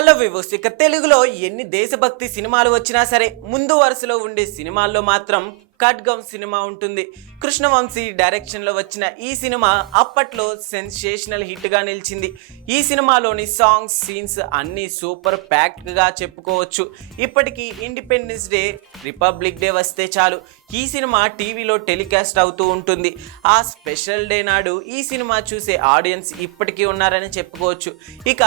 Hello వివోస్ ఇక తెలుగులో ఎన్ని దేశభక్తి సినిమాలు వచ్చినా సరే ముందు వరుసలో ఉండే సినిమాల్లో మాత్రం ఖడ్గం సినిమా ఉంటుంది. కృష్ణవంశీ డైరెక్షన్లో వచ్చిన ఈ సినిమా అప్పట్లో సెన్సేషనల్ హిట్గా నిలిచింది. ఈ సినిమాలోని సాంగ్స్ సీన్స్ అన్నీ సూపర్ ప్యాక్డ్గా చెప్పుకోవచ్చు. ఇప్పటికీ ఇండిపెండెన్స్ డే రిపబ్లిక్ డే వస్తే చాలు. ఈ సినిమా టీవీలో టెలికాస్ట్ అవుతూ ఉంటుంది. ఆ స్పెషల్ డే నాడు ఈ సినిమా చూసే ఆడియన్స్ ఇప్పటికీ ఉన్నారని చెప్పుకోవచ్చు. ఇక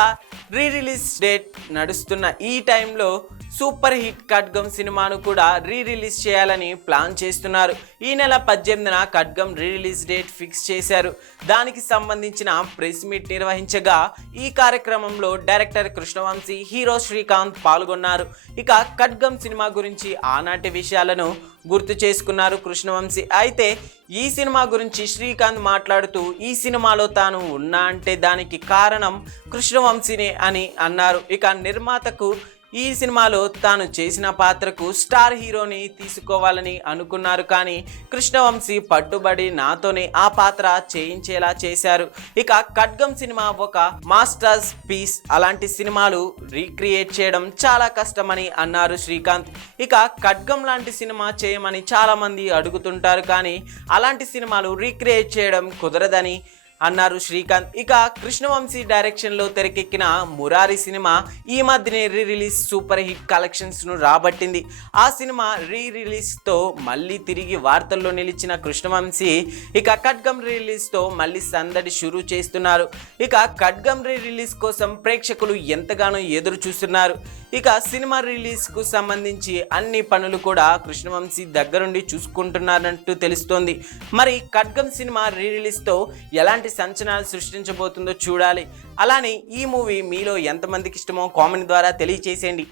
రీ రిలీజ్ డేట్ నడుస్తున్న ఈ టైంలో సూపర్ హిట్ ఖడ్గం సినిమాను కూడా రీ రిలీజ్ చేయాలని ప్లాన్ చేస్తున్నారు. ఈ నెల పద్దెనిమిదిన ఖడ్గం రీ రిలీజ్ డేట్ ఫిక్స్ చేశారు. దానికి సంబంధించిన ప్రెస్ మీట్ నిర్వహించగా ఈ కార్యక్రమంలో డైరెక్టర్ కృష్ణవంశీ హీరో శ్రీకాంత్ పాల్గొన్నారు. ఇక ఖడ్గం సినిమా గురించి ఆనాటి విషయాలను గుర్తు చేసుకున్నారు కృష్ణవంశీ. అయితే ఈ సినిమా గురించి శ్రీకాంత్ మాట్లాడుతూ ఈ సినిమాలో తాను ఉన్నా అంటే దానికి కారణం కృష్ణవంశీనే అని అన్నారు. ఇక నిర్మాతకు ఈ సినిమాలో తాను చేసిన పాత్రకు స్టార్ హీరోని తీసుకోవాలని అనుకున్నారు కానీ కృష్ణవంశీ పట్టుబడి నాతోనే ఆ పాత్ర చేయించేలా చేశారు. ఇక ఖడ్గం సినిమా ఒక మాస్టర్స్ పీస్ అలాంటి సినిమాలు రీక్రియేట్ చేయడం చాలా కష్టమని అన్నారు శ్రీకాంత్. ఇక ఖడ్గం లాంటి సినిమా చేయమని చాలామంది అడుగుతుంటారు కానీ అలాంటి సినిమాలు రీక్రియేట్ చేయడం కుదరదని అన్నారు శ్రీకాంత్. ఇక కృష్ణవంశీ డైరెక్షన్లో తెరకెక్కిన మురారి సినిమా ఈ మధ్యనే రీ రిలీజ్ సూపర్ హిట్ కలెక్షన్స్ను రాబట్టింది. ఆ సినిమా రీ రిలీజ్తో మళ్ళీ తిరిగి వార్తల్లో నిలిచిన కృష్ణవంశీ ఇక ఖడ్గం రీ రిలీజ్తో మళ్ళీ సందడి షురూ చేస్తున్నారు. ఇక ఖడ్గం రీ రిలీజ్ కోసం ప్రేక్షకులు ఎంతగానో ఎదురు చూస్తున్నారు ఇక సినిమా రిలీజ్కు సంబంధించి అన్ని పనులు కూడా కృష్ణవంశీ దగ్గరుండి చూసుకుంటున్నారంటూ తెలుస్తోంది. మరి ఖడ్గం సినిమా రీ రిలీజ్తో ఎలాంటి సంచలనాలు సృష్టించబోతుందో చూడాలి. అలానే ఈ మూవీ మీలో ఎంతమందికి ఇష్టమో కామెంట్ ద్వారా తెలియచేసేయండి.